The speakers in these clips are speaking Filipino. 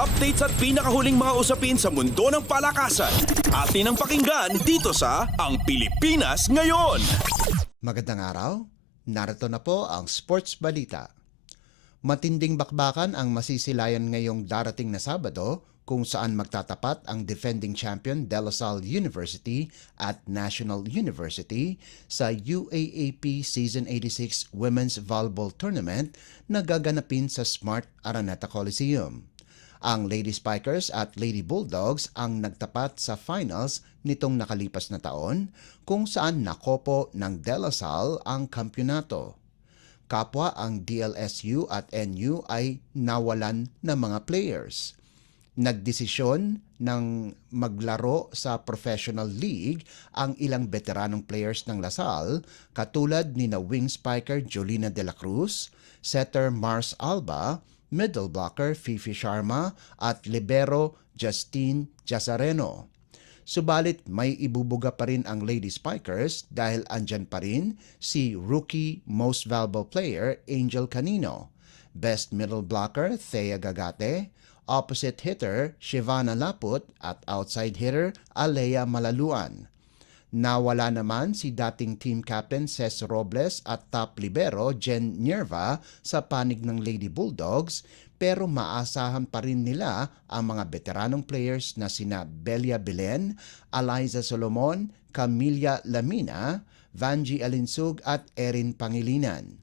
Updates at pinakahuling mga usapin sa mundo ng palakasan. Atin ang pakinggan dito sa Ang Pilipinas Ngayon. Magandang araw, narito na po ang Sports Balita. Matinding bakbakan ang masisilayan ngayong darating na Sabado kung saan magtatapat ang defending champion De La Salle University at National University sa UAAP Season 86 Women's Volleyball Tournament na gaganapin sa Smart Araneta Coliseum. Ang Lady Spikers at Lady Bulldogs ang nagtapat sa finals nitong nakalipas na taon kung saan nakopo ng De La Salle ang kampyonato. Kapwa ang DLSU at NU ay nawalan ng mga players. Nagdesisyon ng maglaro sa professional league ang ilang veteranong players ng La Salle katulad ni na wing spiker Jolina De La Cruz, setter Mars Alba, middle blocker Fifi Sharma at libero Justine Jazareno. Subalit may ibubuga pa rin ang Lady Spikers dahil andyan pa rin si rookie most valuable player Angel Canino, best middle blocker Thea Gagate, opposite hitter Shivana Laput at outside hitter Alea Malaluan. Nawala naman si dating team captain Ces Robles at top libero Jen Nierva sa panig ng Lady Bulldogs, pero maasahan pa rin nila ang mga veteranong players na sina Belia Belen, Eliza Solomon, Camilla Lamina, Vanji Alinsug at Erin Pangilinan.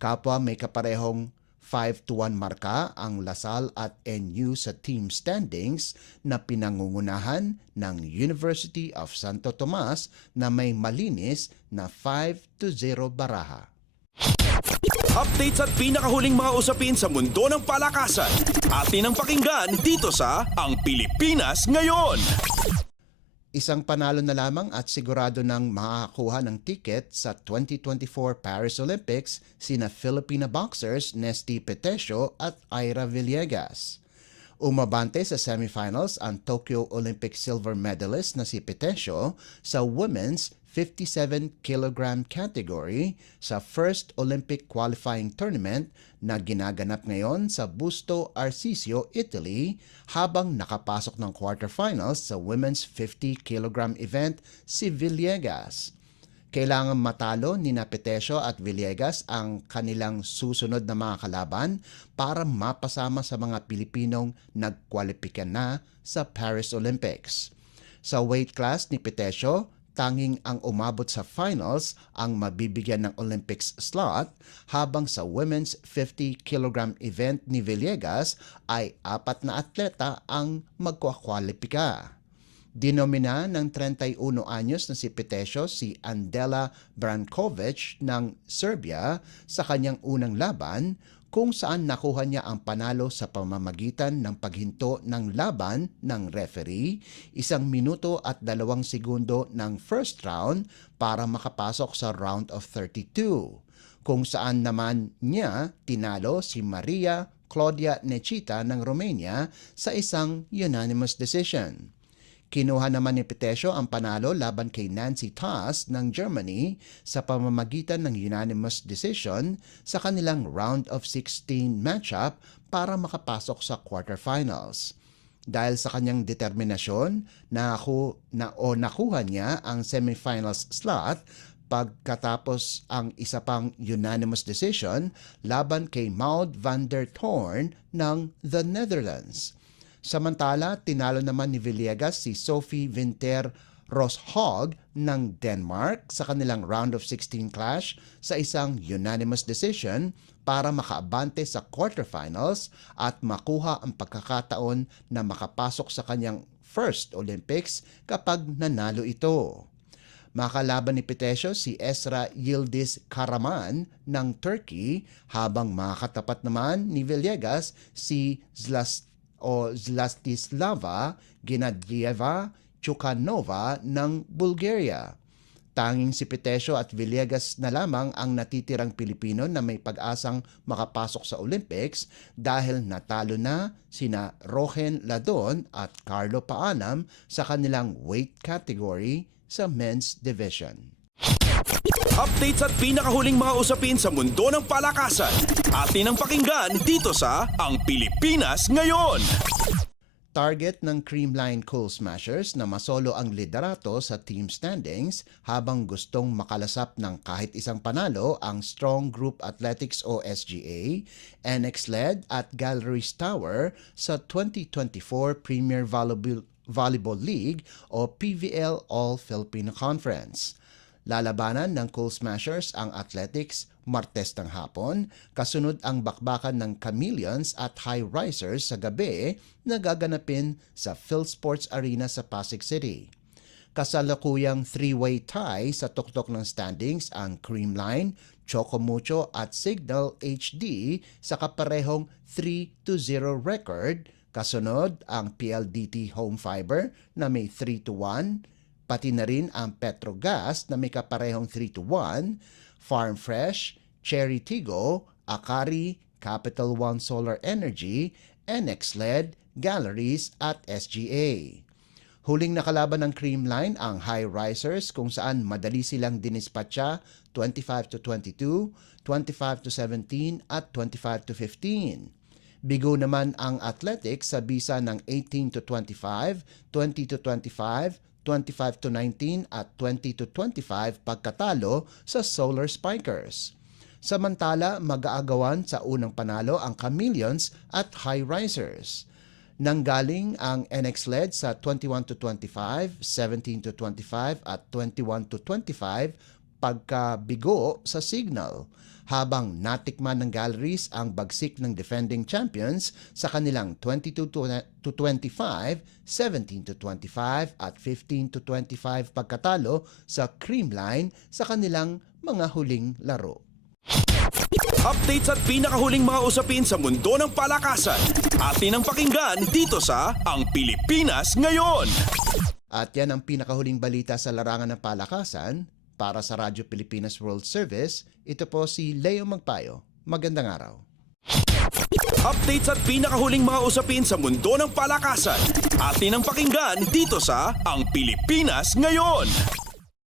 Kapwa may kaparehong 5-1 marka ang La Salle at NU sa team standings na pinangungunahan ng University of Santo Tomas na may malinis na 5-0 baraha. Updates at pinakahuling mga usapin sa mundo ng palakasan. Atin ang pakinggan dito sa Ang Pilipinas Ngayon. Isang panalo na lamang at sigurado ng makakakuha ng ticket sa 2024 Paris Olympics sina Filipina boxers Nesty Petesio at Ira Villegas. Umabante sa semifinals ang Tokyo Olympic silver medalist na si Petesio sa women's 57 kg category sa first Olympic qualifying tournament na ginaganap ngayon sa Busto Arsizio, Italy, habang nakapasok ng quarterfinals sa women's 50 kg event si Villegas. Kailangan matalo ni Petesio at Villegas ang kanilang susunod na mga kalaban para mapasama sa mga Pilipinong nagkwalipika na sa Paris Olympics. Sa weight class ni Petesio, tanging ang umabot sa finals ang mabibigyan ng Olympics slot, habang sa women's 50 kg event ni Villegas ay 4 na atleta ang magkwakwalipika. Dinomina ng 31 anyos na si Petesio si Andela Brankovic ng Serbia sa kanyang unang laban, kung saan nakuha niya ang panalo sa pamamagitan ng paghinto ng laban ng referee 1 minuto at 2 segundo ng first round para makapasok sa round of 32, kung saan naman niya tinalo si Maria Claudia Nechita ng Romania sa isang unanimous decision. Kinuha naman ni Petesio ang panalo laban kay Nancy Tass ng Germany sa pamamagitan ng unanimous decision sa kanilang round of 16 matchup para makapasok sa quarterfinals. Dahil sa kanyang determinasyon, nakuha niya ang semifinals slot pagkatapos ang isa pang unanimous decision laban kay Maud van der Toorn ng The Netherlands. Samantala, tinalo naman ni Villegas si Sophie Winter Roshog ng Denmark sa kanilang round of 16 clash sa isang unanimous decision para makaabante sa quarterfinals at makuha ang pagkakataon na makapasok sa kanyang first Olympics kapag nanalo ito. Makalaban ni Petesio si Esra Yildiz Karaman ng Turkey, habang makatapat naman ni Villegas si Zlatislava Genadrieva Chukhanova ng Bulgaria. Tanging si Petesio at Villegas na lamang ang natitirang Pilipino na may pag-asang makapasok sa Olympics dahil natalo na sina Rohen Ladon at Carlo Paanam sa kanilang weight category sa men's division. Updates at pinakahuling mga usapin sa mundo ng palakasan. Atin ang pakinggan dito sa Ang Pilipinas Ngayon. Target ng Creamline Coal Smashers na masolo ang liderato sa team standings habang gustong makalasap ng kahit isang panalo ang Strong Group Athletics o SGA, NX-led at Galleries Tower sa 2024 Premier Volleyball League o PVL All-Filipino Conference. Lalabanan ng Coal Smashers ang Athletics Martes ng hapon, kasunod ang bakbakan ng Chameleons at High Risers sa gabi na gaganapin sa PhilSports Arena sa Pasig City. Kasalukuyang three-way tie sa tuktok ng standings ang Creamline, Chocomucho at Signal HD sa kaparehong 3-0 record, kasunod ang PLDT Home Fiber na may 3-1, pati na rin ang Petrogas na may kaparehong 3-1, Farm Fresh, Cherry Tigo, Akari, Capital One Solar Energy, NX-led, Galleries at SGA. Huling nakalaban ng Creamline ang High Risers kung saan madali silang dinispatcha 25-22, 25-17 at 25-15. Bigo naman ang Athletics sa bisa ng 18-25, 20-25, 25-19 at 20-25 pagkatalo sa Solar Spikers. Samantala, mag-aagawan sa unang panalo ang Chameleons at High Risers. Nanggaling ang NX-led sa 21-25, 17-25 at 21-25 pagkabigo sa Signal, habang natikman ng Galleries ang bagsik ng defending champions sa kanilang 22-25, 17-25 at 15-25 pagkatalo sa Creamline sa kanilang mga huling laro. Updates at pinakahuling mga usapin sa mundo ng palakasan. Atin ang pakinggan dito sa Ang Pilipinas Ngayon. At yan ang pinakahuling balita sa larangan ng palakasan. Para sa Radyo Pilipinas World Service, ito po si Leo Magpayo. Magandang araw. Updates at pinakahuling mga usapin sa mundo ng palakasan. Atin ang pakinggan dito sa Ang Pilipinas Ngayon.